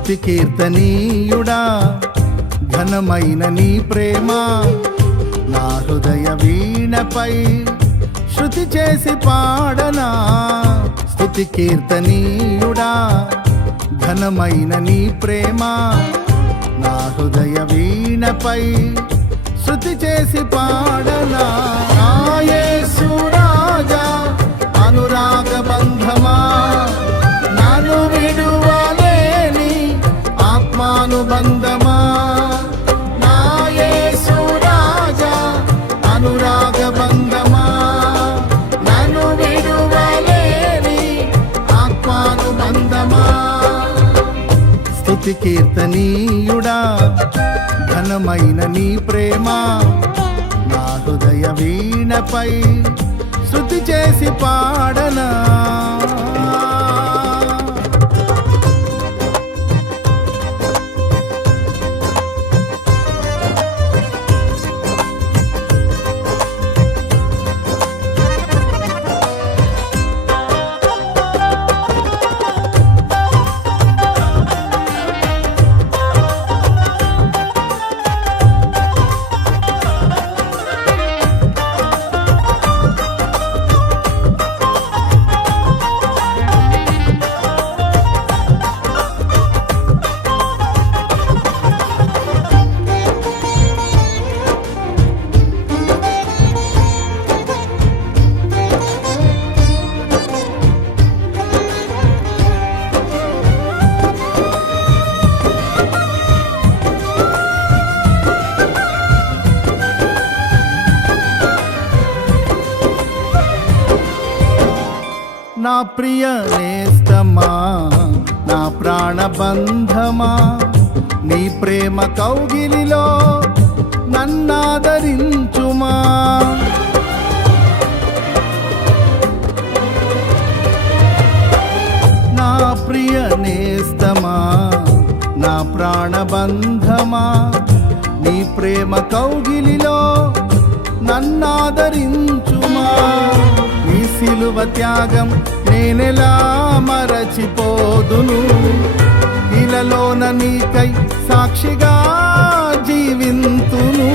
స్తుతి కీర్తనీయుడా ఘనమైన నీ ప్రేమ నా హృదయ వీణపై శృతి చేసి పాడనా. స్తుతి కీర్తనీయుడా ఘనమైన నీ ప్రేమ నా హృదయ వీణపై శృతి చేసి పాడనా. నా యేసు రాజా అనురాగ బంధమా నన్ను విడువలేని ఆత్మానుబంధమా. నా యేసు రాజా అనురాగ బంధమా నన్ను విడువలేని ఆత్మానుబంధమా. స్తుతి కీర్తనీయుడా ఘనమైన నీ ప్రేమ నా హృదయ వీణపై శృతి చేసి పాడనా. నా ప్రియ నేస్తమా నా ప్రాణబంధమా నీ ప్రేమ కౌగిలిలో నన్నాదరించుమా. నా ప్రియ నేస్తమా నా ప్రాణబంధమా నీ ప్రేమ కౌగిలిలో నన్నాదరించుమా. నీ సిలువ త్యాగం నేనెలా మరచిపోదును, ఇలలోన నీకై సాక్షిగా జీవింతును.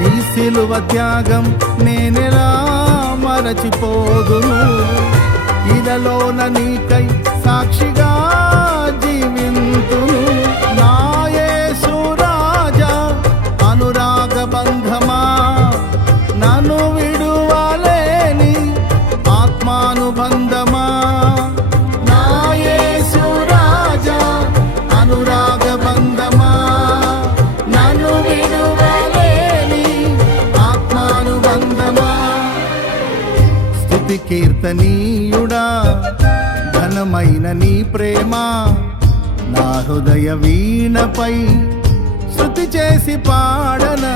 నీ సిలువ త్యాగం నేనెలా మరచిపోదును, ఇలలోన నీకై సాక్షిగా జీవింతును. నా యేసు రాజా అనురాగ బంధమా నన్ను విడువలేని ఆత్మానుబంధమా. నా యేసు రాజా అనురాగ బంధమా నన్ను విడువలేని ఆత్మానుబంధమా. స్తుతి కీర్తనీయుడా ఘనమైన నీ ప్రేమ నా హృదయ వీణపై శృతి చేసి పాడనా.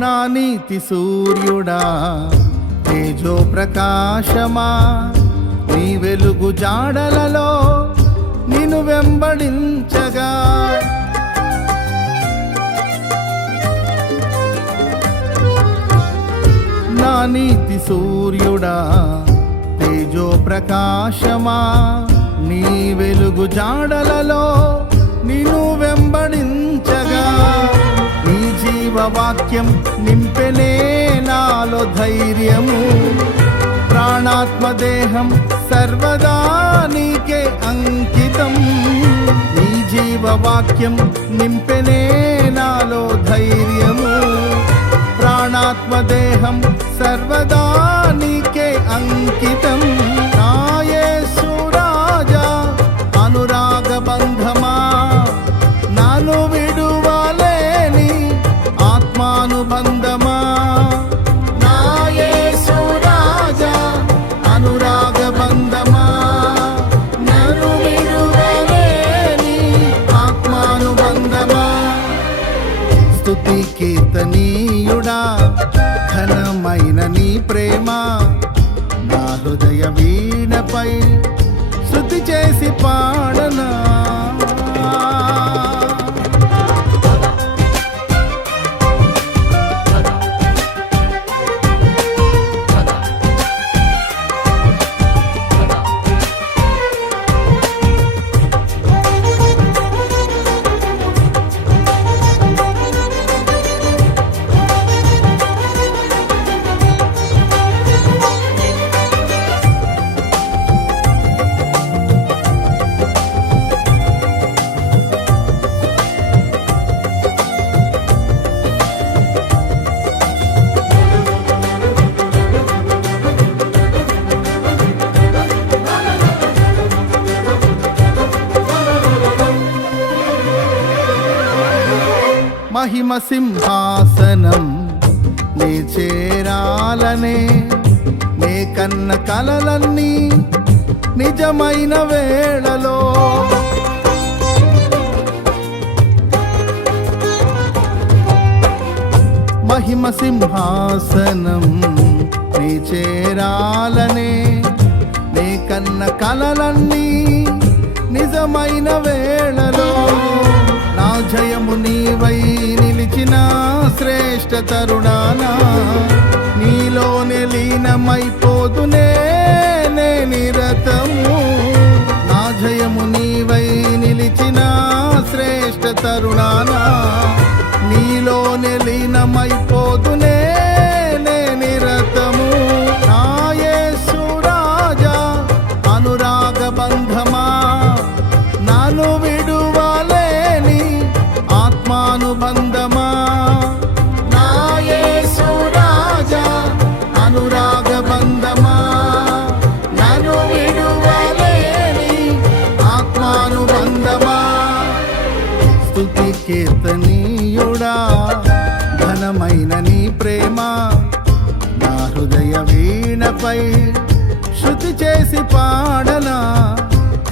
నా నీతి సూర్యుడా తేజో ప్రకాశమా నీ వెలుగు జాడలలో నిన్ను వెంబడించగా. నా నీతి సూర్యుడా తేజో ప్రకాశమా నీ వెలుగు జాడలలో నిన్ను వెంబడించగా నీ జీవవాక్యం నింపెనే నాలో ధైర్యము. ప్రాణాత్మదేహం సర్వదా నీకే అంకితం. నీ జీవవాక్యం నింపెనే నాలో ధైర్యము. ప్రాణాత్మదేహం సర్వదా నీకే అంకితం. నా యేసు రాజా అనురాగ బంధమా, నన్ను విడువలేని ఆత్మానుబంధమా. నా యేసు రాజా అనురాగ బంధమా, నన్ను విడువలేని ఆత్మానుబంధమా. స్తుతి కీర్తనీయుడా ఘనమైన నీ ప్రేమ నా హృదయ వీణపై శృతి చేసి పాడనా. మహిమ సింహాసనం నే చేరాలనే నే కన్న కలలన్నీ నిజమైన వేళలో మహిమ సింహాసనం నే చేరాలనే నే కన్న కలలన్నీ నిజమైన వేళలో నా జయము నీవై నిలిచిన శ్రేష్ఠ తరుణానా నీలోనే లీనమైపోదునే నే నిరతము. నా జయము నీవై నిలిచిన శ్రేష్ఠ తరుణానా నీలోనే లీనమైపోదునే నే నిరతము. నా యేసు రాజా అనురాగ బంధమా, నన్ను విడువలేని ఆత్మానుబంధమా. నా యేసు రాజా అనురాగ బంధమా, నన్ను విడువలేని ఆత్మానుబంధమా. స్తుతి కీర్తనీయుడా ఘనమైన నీ ప్రేమ నా హృదయ వీణపై శృతి చేసి పాడనా.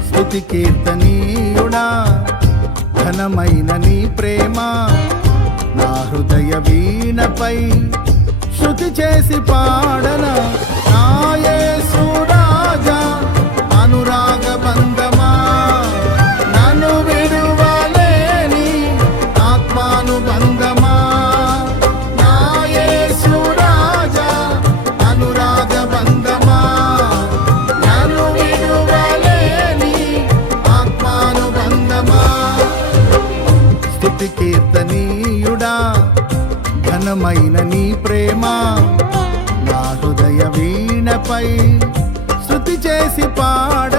స్తుతి కీర్తనీయుడా ఘనమైన నీ ప్రేమ నా హృదయ వీణపై శృతి చేసి పాడనా. నా యేసు రాజా అనురాగ బంధమా, నన్ను విడువలేని ఆత్మానుబంధమా. నా యేసు రాజా అనురాగ బంధమా, నన్ను విడువలేని ఆత్మానుబంధమా. స్తుతి కీర్తనీయుడా ఘనమైన నీ ప్రేమ నా హృదయ వీణపై శృతి చేసి పాడ